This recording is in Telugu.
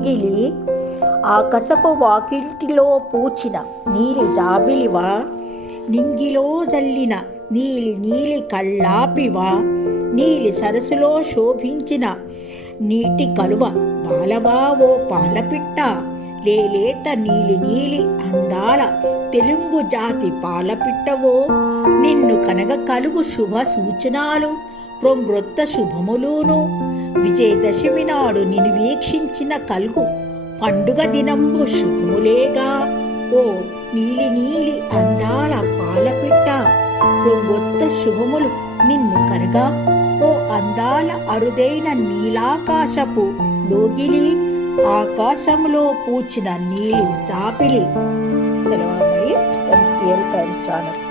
లోగిలి ఆకాశపు వాకిటిలో పూచిన నీలి జాబిలివా, నింగిలో జల్లిన నీలి నీలి కళ్ళాపివా, నీలి సరస్సులో శోభించిన నీటి కలువ బాలవా ఓ పాలపిట్ట, లేలేత నీలి నీలి అందాల తెలుగు జాతి పాలపిట్టవో, నిన్ను కనగ కలుగు శుభ సూచనాలు ప్రొంగ్రొత్త శుభములును, విజయదశమి నాడు నిన్ను వీక్షించిన కలుగు పండుగ దినంబు శుభములేగా. ఓ నీలి నీలి అందాల పాలపిట్ట, ప్రొంగొత్త శుభములు నిన్ను కనగా, ఓ అందాల అరుదైన నీలాకాశపు లోగిలి, ఆకాశంలో పూచిన నీలి జాబిలి. సెలవు. MTL Times channel.